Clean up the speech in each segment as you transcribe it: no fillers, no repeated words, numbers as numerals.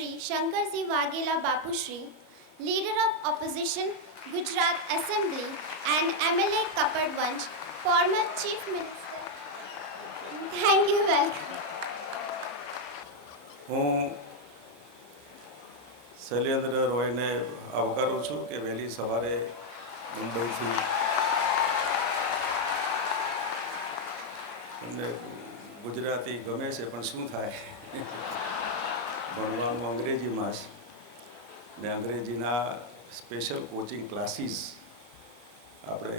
Shri Shankarji Wagela Bapushri, Leader of Opposition, Gujarat Assembly and MLA Kapadwanj, former Chief Minister. Thank you, welcome. હું શૈલેન્દ્ર રોયને આવકારું છું કે વહેલી સવારે મુંબઈથી એમને ગુજરાતી ગમે છે પણ શું થાય ભણવાનું અંગ્રેજીમાં છે ને અંગ્રેજીના સ્પેશિયલ કોચિંગ ક્લાસીસ આપણે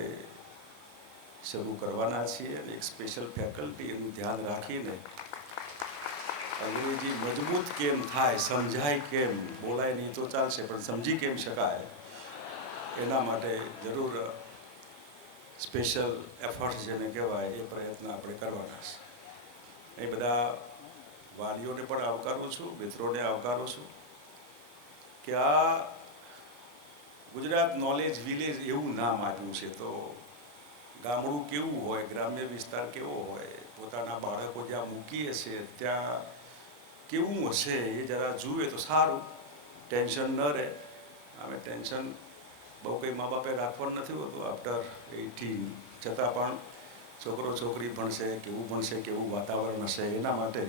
શરૂ કરવાના છીએ અને એક સ્પેશિયલ ફેકલ્ટી એનું ધ્યાન રાખીને અંગ્રેજી મજબૂત કેમ થાય, સમજાય કેમ, બોલાય નહીં તો ચાલશે પણ સમજી કેમ શકાય એના માટે જરૂર સ્પેશિયલ એફર્ટ્સ જેને કહેવાય એ પ્રયત્ન આપણે કરવાના છે. એ બધા વાલીઓને પણ આવકારું છું, મિત્રોને આવકારું છું કે આ ગુજરાત નોલેજ વિલેજ એવું નામ આપ્યું છે. તો ગામડું કેવું હોય, ગ્રામ્ય વિસ્તાર કેવો હોય, પોતાના બાળકો જ્યાં મૂકીએ છીએ ત્યાં કેવું હશે એ જરા જુએ તો સારું, ટેન્શન ન રહે. અમે ટેન્શન બહુ કંઈ મા બાપે રાખવાનું નથી હોતું આફ્ટર 18, છતાં પણ છોકરો છોકરી ભણશે, કેવું ભણશે, કેવું વાતાવરણ હશે એના માટે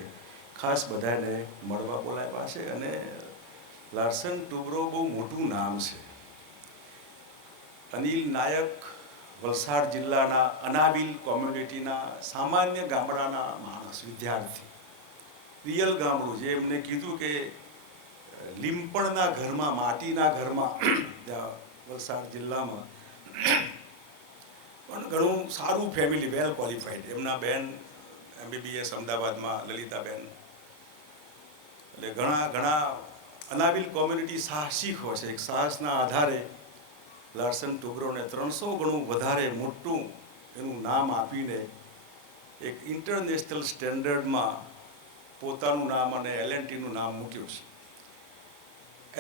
ખાસ બધાને મળવા બોલાવ્યા છે. અને લાર્સન ટુબ્રો બહુ મોટું નામ છે. અનિલ નાયક વલસાડ જિલ્લાના અનાબિલ કોમ્યુનિટીના સામાન્ય ગામડાના માણસ, વિદ્યાર્થી, રિયલ ગામડું. જે એમને કીધું કે લીંપણના ઘરમાં, માટીના ઘરમાં વલસાડ જિલ્લામાં પણ ઘણું સારું ફેમિલી, વેલ ક્વોલિફાઈડ. એમના બેન MBBS અમદાવાદમાં, લલિતાબેન. એટલે ઘણા અનાબિલ કોમ્યુનિટી સાહસિક હોય છે. એક સાહસના આધારે લાર્સન ટુબ્રોને 300 ગણું વધારે મોટું એનું નામ આપીને એક ઇન્ટરનેશનલ સ્ટેન્ડર્ડમાં પોતાનું નામ અને L&Tનું નામ મૂક્યું છે.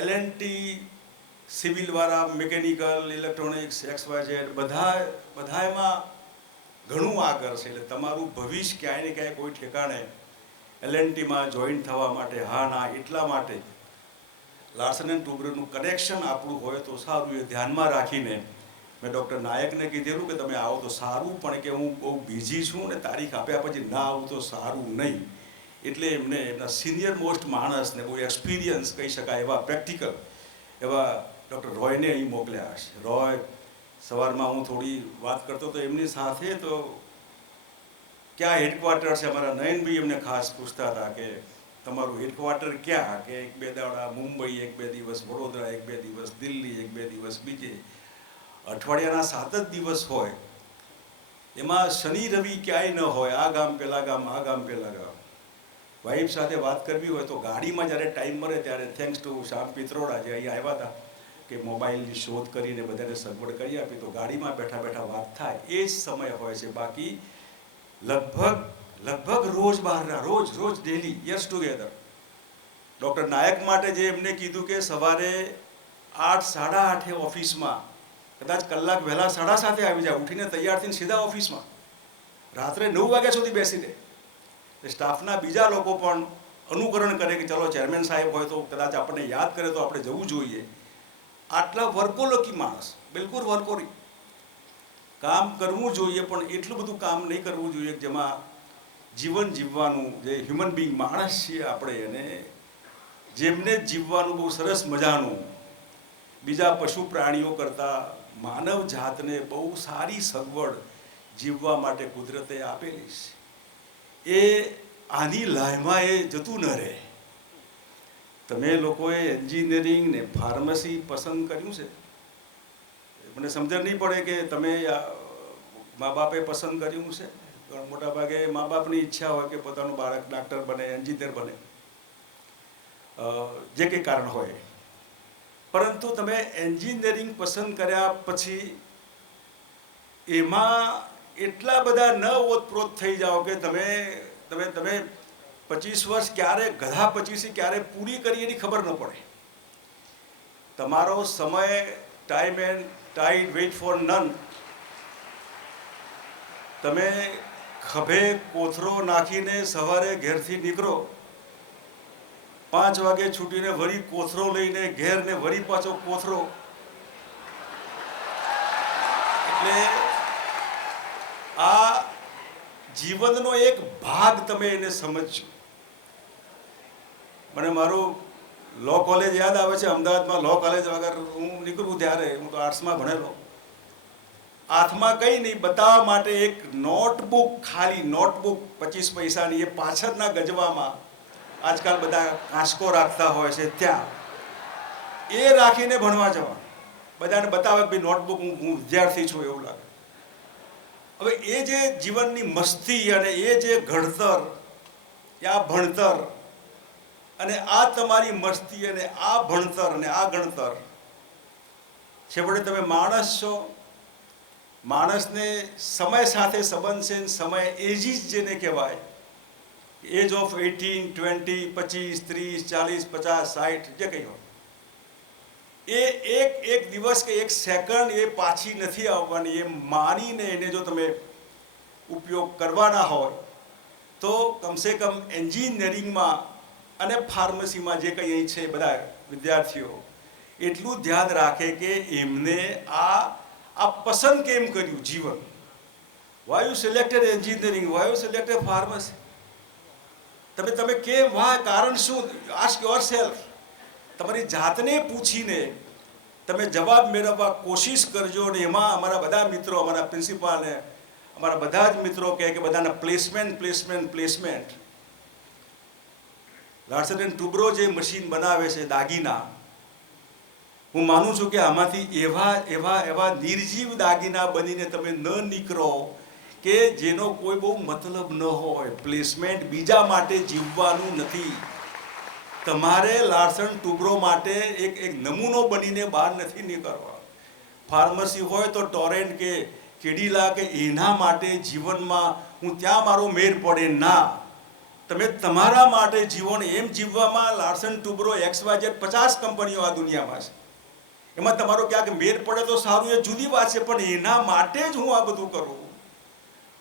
L&T સિવિલવાળા, મિકેનિકલ, ઇલેક્ટ્રોનિક્સ, XYZ બધામાં ઘણું આગળ છે. એટલે તમારું ભવિષ્ય ક્યાંય ને ક્યાંય કોઈ ઠેકાણે L&Tમાં જોઈન થવા માટે, હા ના એટલા માટે લાર્સન એન્ડ ટુબ્રોનું કનેક્શન આપણું હોય તો સારું. એ ધ્યાનમાં રાખીને મેં ડૉક્ટર નાયકને કીધેલું કે તમે આવો તો સારું, પણ કે હું બહુ બિઝી છું ને તારીખ આપ્યા પછી ના આવું તો સારું નહીં. એટલે એમને એમના સિનિયર મોસ્ટ માણસને, બહુ એક્સપિરિયન્સ કહી શકાય એવા, પ્રેક્ટિકલ એવા ડૉક્ટર રોયને અહીં મોકલ્યા છે. રોય સવારમાં હું થોડી વાત કરતો તો એમની સાથે, તો ક્યાં હેડક્વાર્ટર છે અમારા નયનભાઈ એમને ખાસ પૂછતા હતા કે તમારું હેડક્વાર્ટર ક્યાં, કે 1-2 દાડા મુંબઈ, 1-2 દિવસ વડોદરા, 1-2 દિવસ દિલ્હી, 1-2 દિવસ બીજે. અઠવાડિયાના 7 જ દિવસ હોય, એમાં શનિ રવિ ક્યાંય ન હોય. આ ગામ પેલા ગામ, આ ગામ પેલા ગામ. વાઈફ સાથે વાત કરવી હોય તો ગાડીમાં જ્યારે ટાઈમ મળે ત્યારે, થેન્ક્સ ટુ શ્યામ પિત્રોડા જે અહીંયા આવ્યા હતા કે મોબાઈલની શોધ કરીને બધાને સગવડ કરી આપી, તો ગાડીમાં બેઠા બેઠા વાત થાય એ જ સમય હોય છે. બાકી લગભગ રોજ બહારના, રોજ ડેલી, યર્સ ટુગેધર. ડૉક્ટર નાયક માટે જે એમને કીધું કે સવારે 8-8:30 ઓફિસમાં, કદાચ કલાક વહેલા 7:30 આવી જાય, ઉઠીને તૈયાર થઈને સીધા ઓફિસમાં, રાત્રે 9 વાગ્યા સુધી બેસીને. સ્ટાફના બીજા લોકો પણ અનુકરણ કરે કે ચલો ચેરમેન સાહેબ હોય તો કદાચ આપણને યાદ કરે તો આપણે જવું જોઈએ. આટલા વર્કોલોકી માણસ, બિલકુલ વર્કોરી. કામ કરવું જોઈએ પણ એટલું બધું કામ નહીં કરવું જોઈએ જેમાં જીવન જીવવાનું, જે હ્યુમન બિંગ માણસ છીએ આપણે, અને જેમને જીવવાનું બહુ સરસ મજાનું, બીજા પશુ પ્રાણીઓ કરતાં માનવ જાતને બહુ સારી સગવડ જીવવા માટે કુદરતે આપેલી છે. એ આની લાઈમાં એ જતું ન રહે. તમે લોકોએ એન્જિનિયરિંગ ને ફાર્મસી પસંદ કર્યું છે, મને સમજણ નહીં પડે કે તમે મા બાપે પસંદ કર્યું છે. મોટા ભાગે મા બાપની ઈચ્છા હોય કે પોતાનું બાળક ડાક્ટર બને, એન્જિનિયર બને, જે કંઈ કારણ હોય. પરંતુ તમે એન્જિનિયરિંગ પસંદ કર્યા પછી એમાં એટલા બધા ન ઓતપ્રોત થઈ જાઓ કે તમે 25 વર્ષ ક્યારે, ગધા 25 ક્યારે પૂરી કરી એની ખબર ન પડે. તમારો સમય, time and ટાઈડ weight four none. તમે ખભે કોથરો નાખીને સવારે ઘેરથી નીકળો 5 વાગે છૂટીને વળી કોથરો લઈને ઘેર ને વળી પાછો કોથરો. એટલે આ જીવનનો એક ભાગ તમે એને સમજજો. મને મારું લો કોલેજ યાદ આવે છે. અમદાવાદમાં લો કોલેજ વગર હું નીકળું ત્યારે, હું તો આર્ટ્સમાં ભણેલો, હાથમાં કંઈ નહીં, બતાવવા માટે એક નોટબુક, ખાલી નોટબુક 25 પૈસાની, એ પાછળના ગજવામાં આજકાલ બધા કાંસકો રાખતા હોય છે, ત્યાં એ રાખીને ભણવા જવા. બધાને બતાવે કે નોટબુક, હું વિદ્યાર્થી છું એવું લાગે. હવે એ જે જીવનની મસ્તી અને એ જે ઘડતર, આ ભણતર, અને આ તમારી મસ્તી અને આ ભણતર અને આ ગણતર, છેવટે તમે માણસ છો. માણસને સમય સાથે સંબંધ છે. સમય એજીસ જેને કહેવાય, એજ ઓફ 18, 20, 25, 30, 40, 50, 60 જે કંઈ હોય, એ એક દિવસ કે એક સેકન્ડ એ પાછી નથી આવવાની. એ માનીને એને જો તમે ઉપયોગ કરવાના હોય તો કમસે કમ એન્જિનિયરિંગમાં અને ફાર્મસીમાં જે કંઈ અહીં છે બધા વિદ્યાર્થીઓ એટલું ધ્યાન રાખે કે એમને આ પસંદ કેમ કર્યું જીવન. Why you selected engineering, why you selected pharmacy? તમે કેમ, વાય, કારણ શું? Ask yourself. તમારી જાતને પૂછીને તમે જવાબ મેળવવા કોશિશ કરજો. અને એમાં અમારા બધા મિત્રો, અમારા પ્રિન્સિપાલને અમારા બધા જ મિત્રો કહે કે બધાના પ્લેસમેન્ટ. લાર્સન એન્ડ ટુબ્રો જે મશીન બનાવે છે દાગીના, હું માનું છું કે આમાંથી એવા નિર્જીવ દાગીના બનીને તમે ન નીકળો કે જેનો કોઈ બહુ મતલબ ન હોય. પ્લેસમેન્ટ બીજા માટે જીવવાનું નથી. તમારે લાર્સન ટુબ્રો માટે એક નમૂનો બનીને બહાર નથી નીકળવા. ફાર્મસી હોય તો ટોરેન્ટ કે કેડીલા કે એના માટે જીવનમાં હું ત્યાં મારો મેર પડે ના. તમે તમારા માટે જીવન એમ જીવવામાં લાર્સન ટુબ્રો XYZ 50 કંપનીઓ આ દુનિયામાં છે, એમાં તમારો ક્યાંક મેર પડે તો સારું, એ જુદી વાત છે. પણ એના માટે જ હું આ બધું કરું.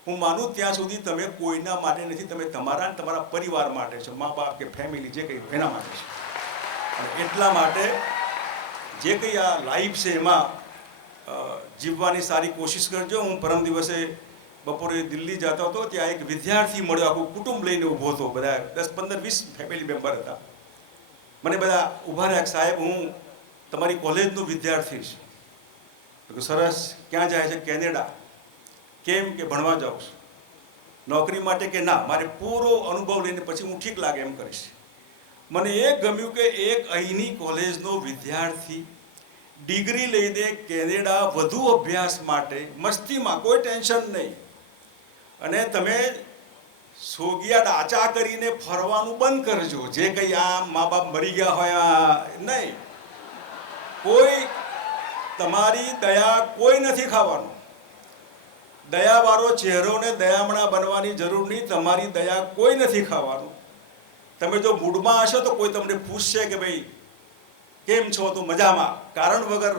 હું માનું ત્યાં સુધી તમે કોઈના માટે નથી, તમે તમારા પરિવાર માટે છો, મા બાપ કે ફેમિલી જે કંઈ એના માટે છે. એટલા માટે જે કંઈ આ લાઈફ છે એમાં જીવવાની સારી કોશિશ કરજો. હું પરમ દિવસે બપોરે દિલ્હી જતો હતો, ત્યાં એક વિદ્યાર્થી મળ્યો, આખું કુટુંબ લઈને ઊભો હતો, બધા 10, 15, 20 ફેમિલી મેમ્બર હતા. મને બધા ઊભા રહ્યા, સાહેબ હું તમારી કોલેજનો વિદ્યાર્થી છું. સરસ, ક્યાં જાય છે? કેનેડા. કેમ? કે ભણવા જાઉં છું. નોકરી માટે? કે ના, મારે પૂરો અનુભવ લઈને પછી હું ઠીક લાગે એમ કરીશ. મને એ ગમ્યું કે એક અહીંની કોલેજનો વિદ્યાર્થી ડિગ્રી લઈને કેનેડા વધુ અભ્યાસ માટે, મસ્તીમાં, કોઈ ટેન્શન નહીં. અને તમે સોગિયા ડાચા કરીને ફરવાનું બંધ કરજો. જે કંઈ આ મા બાપ મરી ગયા હોય નહીં, કોઈ તમારી દયા કોઈ નથી ખાવાનું. દયાવાળો ચહેરો ને દયામણા બનવાની જરૂર નહીં. તમારી દયા કોઈ નથી ખાવાનું. તમે જો મૂડમાં હશો તો કોઈ તમને પૂછશે કે ભાઈ કેમ છો, તો મજામાં. કારણ વગર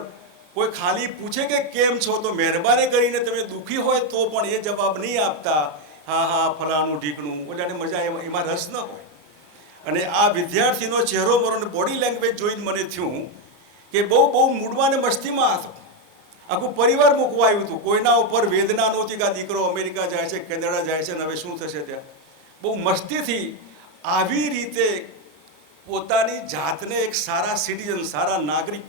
કોઈ ખાલી પૂછે કે કેમ છો તો મહેરબાની કરીને તમે દુઃખી હોય તો પણ એ જવાબ નહીં આપતા. હા ફલાણું ઢીકણું, ઓલાને મજા એમાં રસ ન હોય. અને આ વિદ્યાર્થીનો ચહેરો મારો બોડી લેંગ્વેજ જોઈને મને થયું કે બહુ મૂડમાં ને મસ્તીમાં હતો. આખું પરિવાર મૂકવા આવ્યું હતું. કોઈના ઉપર વેદના નહોતી કે આ દીકરો અમેરિકા જાય છે, કેનેડા જાય છે, ને હવે શું થશે ત્યાં. બહુ મસ્તીથી આવી રીતે પોતાની જાતને એક સારા સિટીઝન, સારા નાગરિક,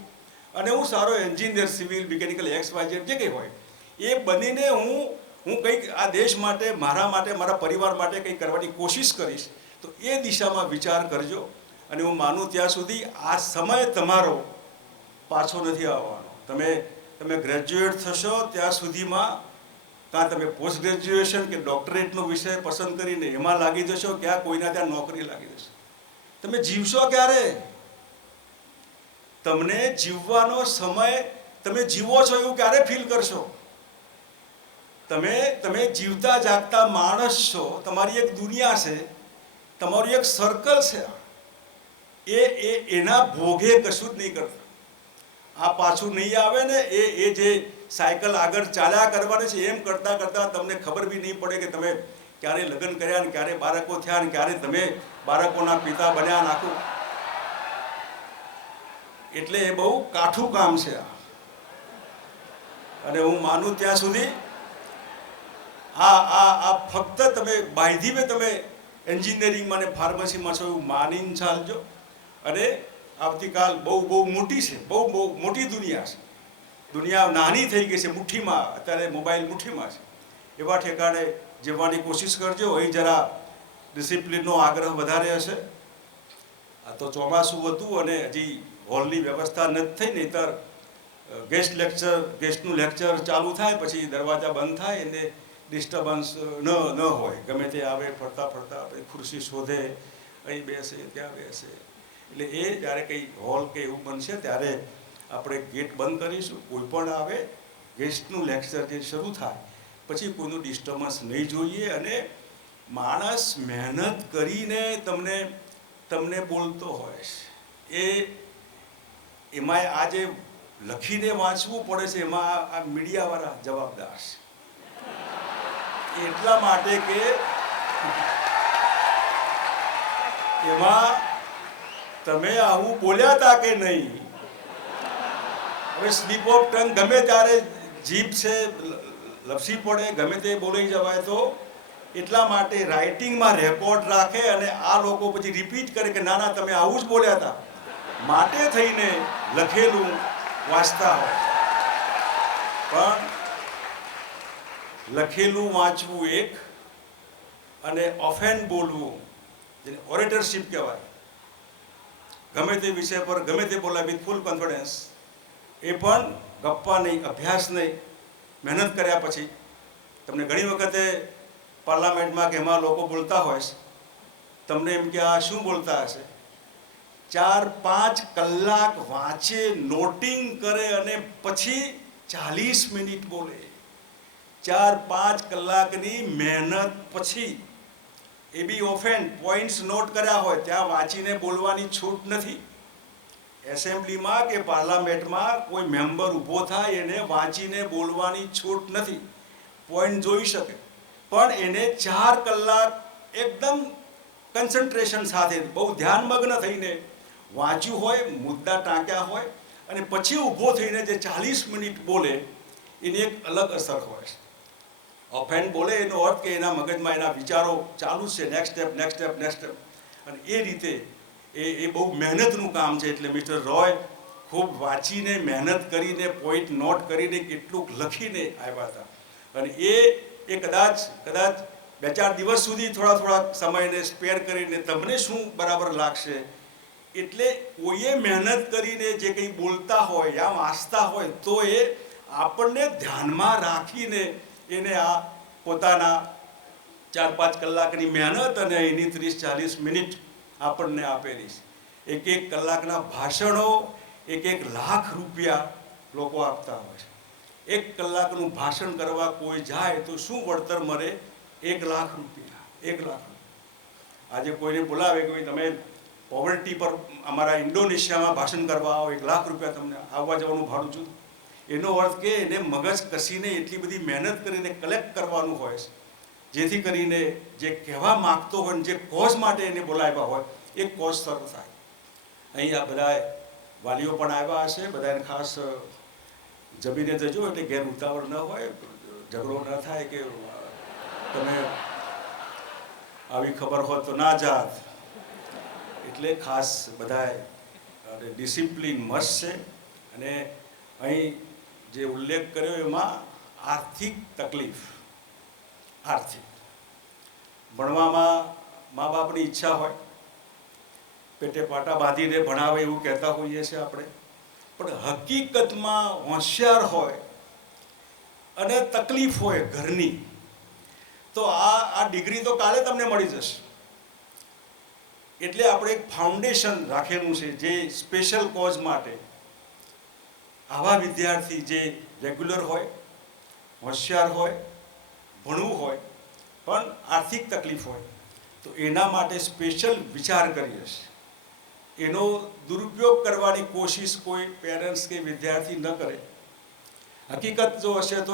અને હું સારો એન્જિનિયર, સિવિલ, મિકેનિકલ, XYZ જે કંઈ હોય એ બનીને હું કંઈક આ દેશ માટે, મારા માટે, મારા પરિવાર માટે કંઈક કરવાની કોશિશ કરીશ. તો એ દિશામાં વિચાર કરજો. અને હું માનું ત્યાં સુધી આ સમય તમારો પાછો નથી આવવાનો. તમે ગ્રેજ્યુએટ થશો ત્યાં સુધીમાં કાં તમે પોસ્ટ ગ્રેજ્યુએશન કે ડોક્ટરેટનો વિષય પસંદ કરીને એમાં લાગી જશો, ક્યાં કોઈના ત્યાં નોકરી લાગી જશે. તમે જીવશો ક્યારે? તમને જીવવાનો સમય, તમે જીવો છો એવું ક્યારે ફીલ કરશો? તમે જીવતા જાગતા માણસ છો. તમારી એક દુનિયા છે, તમારું એક સર્કલ છે. એના ભોગે કશું જ નહીં કરતા. આ પાછું નહીં આવે ને, એ જે સાયકલ આગળ ચાલ્યા કરવાની છે એમ કરતાં કરતાં તમને ખબર બી નહીં પડે કે તમે ક્યારે લગ્ન કર્યા ને ક્યારે બાળકો થયા ને ક્યારે તમે બાળકોના પિતા બન્યા. આખું એટલે એ બહુ કાઠું કામ છે આ. અને હું માનું ત્યાં સુધી આ ફક્ત તમે બાયધીવે તમે એન્જિનિયરિંગમાં અને ફાર્મસીમાં છો એવું માનીને ચાલજો. અને આવતીકાલ બહુ મોટી છે, બહુ મોટી દુનિયા છે. દુનિયા નાની થઈ ગઈ છે મુઠ્ઠીમાં. અત્યારે મોબાઈલ મુઠ્ઠીમાં છે. એવા ઠેકાણે જવાની કોશિશ કરજો. અહીં જરા ડિસિપ્લિનનો આગ્રહ વધારે હશે. આ તો ચોમાસું હતું અને હજી હોલની વ્યવસ્થા નથી થઈ. નહીંતર ગેસ્ટનું લેક્ચર ચાલુ થાય પછી દરવાજા બંધ થાય એને ડિસ્ટર્બન્સ ન હોય. ગમે તે આવે ફરતા આપણે ખુરશી શોધે, અહીં બેસે ત્યાં બેસે. એટલે એ જ્યારે કંઈ હોલ કે એવું બનશે ત્યારે આપણે ગેટ બંધ કરીશું. કોઈ પણ આવે ગેસ્ટનું લેક્ચર જે શરૂ થાય પછી કોઈનું ડિસ્ટર્બન્સ નહીં જોઈએ. અને માણસ મહેનત કરીને તમને બોલતો હોય છે. એમાં આ જે લખીને વાંચવું પડે છે એમાં આ મીડિયાવાળા જવાબદાર છે. એટલા માટે કે એમાં તમે આવું બોલ્યા હતા કે નહીં, હવે સ્લીપ ઓફ ટંગ ગમે ત્યારે જીભ છે લપસી પડે, ગમે તે બોલાઈ જવાય. તો એટલા માટે રાઇટિંગમાં રેકોર્ડ રાખે અને આ લોકો પછી રિપીટ કરે કે ના તમે આવું જ બોલ્યા હતા. માટે થઈને લખેલું વાંચતા હોય. પણ લખેલું વાંચવું એક અને ઓફહેન્ડ બોલવું જેને ઓરેટરશિપ કહેવાય, ગમે તે વિષય પર ગમે તે બોલાય વિથ ફૂલ કોન્ફિડન્સ, એ પણ ગપ્પા નહીં, અભ્યાસ નહીં. મહેનત કર્યા પછી તમને ઘણી વખતે પાર્લામેન્ટમાં કે એમાં લોકો બોલતા હોય છે, તમને એમ કે આ શું બોલતા હશે, 4-5 કલાક વાંચે, નોટિંગ કરે અને પછી 40 મિનિટ બોલે. 4-5 કલાકની મહેનત પછી, એ બી ઓફેન પોઈન્ટ્સ નોટ કર્યા હોય, ત્યાં વાંચીને બોલવાની છૂટ નથી. એસેમ્બલીમાં કે પાર્લામેન્ટમાં કોઈ મેમ્બર ઊભો થાય એને વાંચીને બોલવાની છૂટ નથી. પોઈન્ટ જોઈ શકે, પણ એને 4 કલાક એકદમ કન્સન્ટ્રેશન સાથે બહુ ધ્યાનમગ્ન થઈને વાંચ્યું હોય, મુદ્દા ટાંક્યા હોય અને પછી ઊભો થઈને જે 40 મિનિટ બોલે એની એક અલગ અસર હોય છે. ઓફહેન્ડ બોલે એનો અર્થ કે એના મગજમાં એના વિચારો ચાલુ છે, નેક્સ્ટ સ્ટેપ. અને એ રીતે એ બહુ મહેનતનું કામ છે. એટલે મિસ્ટર રોય ખૂબ વાંચીને મહેનત કરીને પોઈન્ટ નોટ કરીને કેટલુંક લખીને આવ્યા હતા. અને એ કદાચ 2-4 દિવસ સુધી થોડા સમયને સ્પેર કરીને તમને શું બરાબર લાગશે. એટલે કોઈએ મહેનત કરીને જે કંઈ બોલતા હોય યા વાંચતા હોય તો એ આપણને ધ્યાનમાં રાખીને એને આ પોતાના 4-5 કલાકની મહેનત અને એની 30-40 મિનિટ આપણને આપેલી છે. 1 કલાકના ભાષણો 1 લાખ રૂપિયા લોકો આપતા હોય છે. 1 કલાકનું ભાષણ કરવા કોઈ જાય તો શું વળતર મળે? 1 લાખ રૂપિયા. 1 લાખ. આજે કોઈને બોલાવે કે ભાઈ તમે પોવર્ટી પર અમારા ઇન્ડોનેશિયામાં ભાષણ કરવા આવો, 1 લાખ રૂપિયા તમને, આવવા જવાનું ભાડું જુદું. એનો અર્થ કે એને મગજ કસીને એટલી બધી મહેનત કરીને કલેક્ટ કરવાનું હોય છે, જેથી કરીને જે કહેવા માગતો હોય ને જે કોઝ માટે એને બોલાવ્યા હોય એ કોઝ સર્વ થાય. અહીં આ બધા વાલીઓ પણ આવ્યા હશે, બધાને ખાસ જમીને જજો એટલે ઘેર ઉતાવળ ન હોય, ઝઘડો ન થાય કે તમે આવી ખબર હોત તો ના જાત. એટલે ખાસ બધાએ ડિસિપ્લિન મસ્ત છે. અને અહીં જે ઉલ્લેખ કર્યો એમાં આર્થિક તકલીફ, ભણવામાં મા બાપની ઈચ્છા હોય, પેટે પાટા બાંધીને ભણાવે એવું કહેતા હોઈએ છીએ આપણે, પણ હકીકતમાં હોશિયાર હોય અને તકલીફ હોય ઘરની તો આ ડિગ્રી તો કાલે તમને મળી જશે. એટલે આપણે એક ફાઉન્ડેશન રાખેલું છે જે સ્પેશિયલ કોઝ માટે. આવા વિદ્યાર્થી જે રેગ્યુલર હોય, હોશિયાર હોય, ભણવું હોય પણ આર્થિક તકલીફ હોય તો એના માટે સ્પેશિયલ વિચાર કરીએ છીએ. એનો દુરુપયોગ કરવાની કોશિશ કોઈ પેરેન્ટ્સ કે વિદ્યાર્થી ન કરે. હકીકત જો હશે તો